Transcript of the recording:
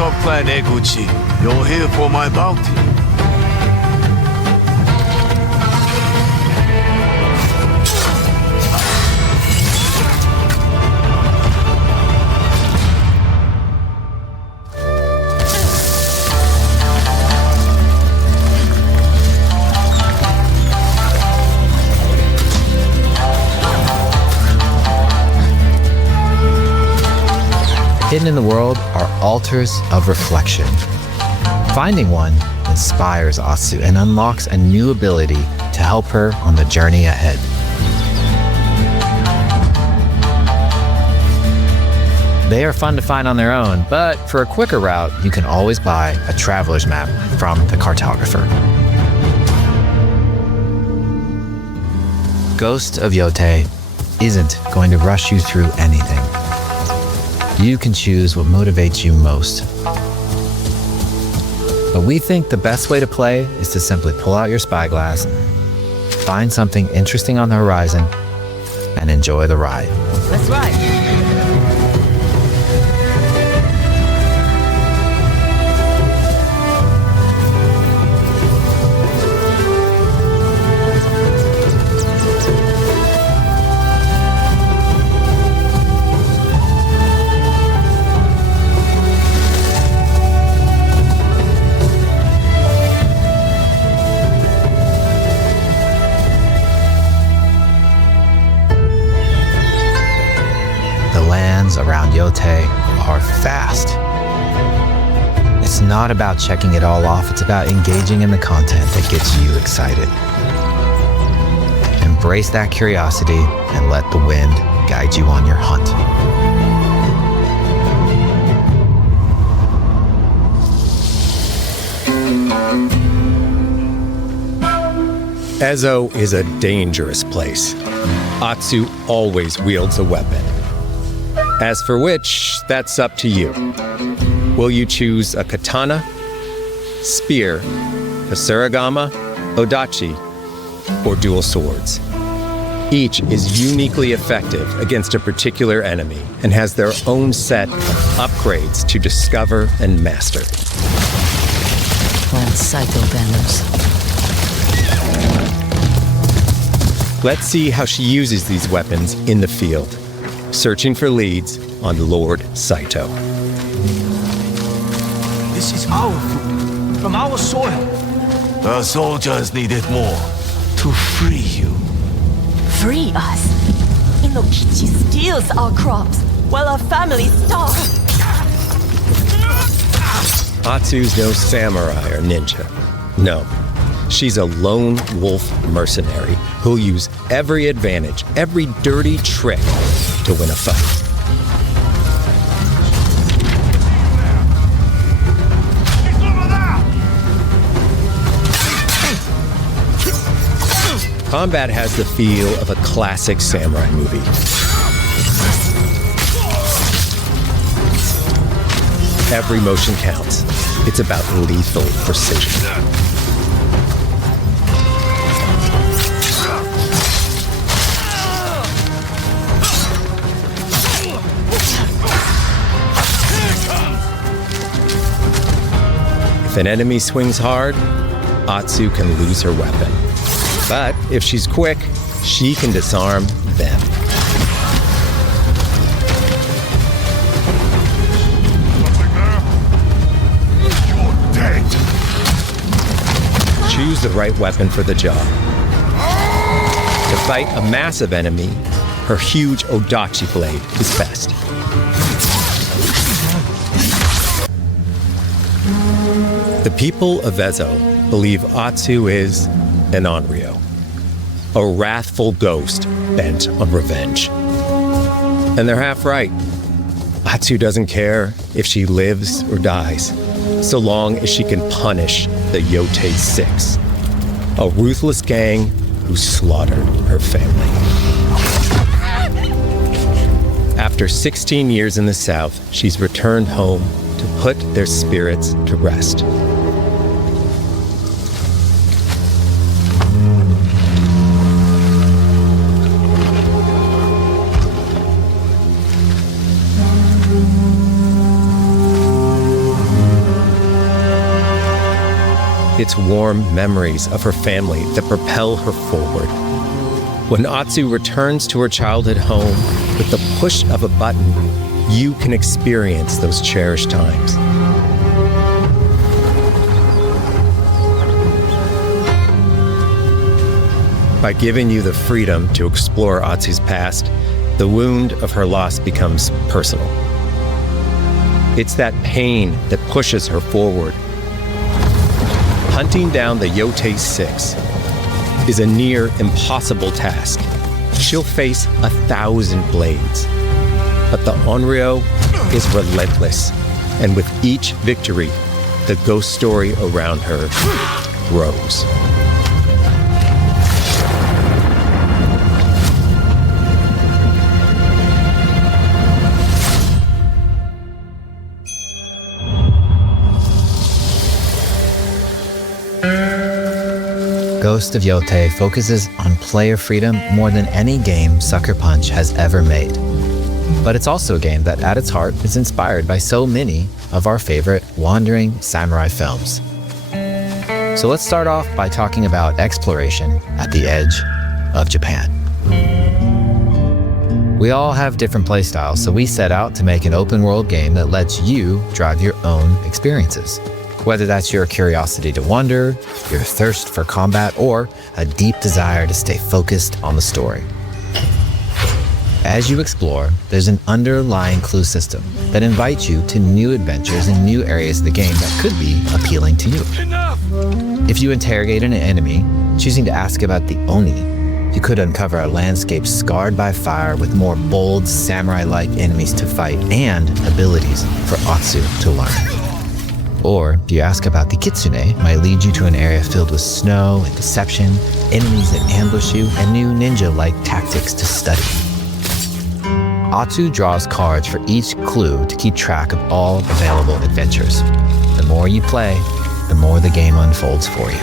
of Clan Eguchi. You're here for my bounty. Hidden in the world are altars of reflection. Finding one inspires Atsu and unlocks a new ability to help her on the journey ahead. They are fun to find on their own, but for a quicker route, you can always buy a traveler's map from the cartographer. Ghost of Yotei isn't going to rush you through anything. You can choose what motivates you most. But we think the best way to play is to simply pull out your spyglass, find something interesting on the horizon, and enjoy the ride. Let's ride. Around Yotei are fast. It's not about checking it all off, it's about engaging in the content that gets you excited. Embrace that curiosity and let the wind guide you on your hunt. Ezo is a dangerous place. Atsu always wields a weapon. As for which, that's up to you. Will you choose a katana, spear, a surigama, odachi, or dual swords? Each is uniquely effective against a particular enemy and has their own set of upgrades to discover and master. Clan Saito benders. Let's see how she uses these weapons in the field. Searching for leads on Lord Saito. This is our food, from our soil. The soldiers need it more to free you. Free us? Inokichi steals our crops while our families starve. Atsu's no samurai or ninja. No. She's a lone wolf mercenary who'll use every advantage, every dirty trick to win a fight. Combat has the feel of a classic samurai movie. Every motion counts. It's about lethal precision. If an enemy swings hard, Atsu can lose her weapon. But if she's quick, she can disarm them. You're dead. Choose the right weapon for the job. To fight a massive enemy, her huge odachi blade is best. The people of Ezo believe Atsu is an Onryo, a wrathful ghost bent on revenge. And they're half right. Atsu doesn't care if she lives or dies, so long as she can punish the Yotei Six, a ruthless gang who slaughtered her family. After 16 years in the South, she's returned home to put their spirits to rest. creates warm memories of her family that propel her forward. When Atsu returns to her childhood home, with the push of a button, you can experience those cherished times. By giving you the freedom to explore Atsu's past, the wound of her loss becomes personal. It's that pain that pushes her forward. Hunting down the Yotei 6 is a near impossible task. She'll face 1,000 blades. But the Onryo is relentless, and with each victory, the ghost story around her grows. Ghost of Yotei focuses on player freedom more than any game Sucker Punch has ever made. But it's also a game that at its heart is inspired by so many of our favorite wandering samurai films. So let's start off by talking about exploration at the edge of Japan. We all have different playstyles, so we set out to make an open world game that lets you drive your own experiences. Whether that's your curiosity to wander, your thirst for combat, or a deep desire to stay focused on the story. As you explore, there's an underlying clue system that invites you to new adventures and new areas of the game that could be appealing to you. If you interrogate an enemy, choosing to ask about the Oni, you could uncover a landscape scarred by fire with more bold, samurai-like enemies to fight and abilities for Atsu to learn. Or, if you ask about the Kitsune, it might lead you to an area filled with snow and deception, enemies that ambush you, and new ninja-like tactics to study. Atsu draws cards for each clue to keep track of all available adventures. The more you play, the more the game unfolds for you.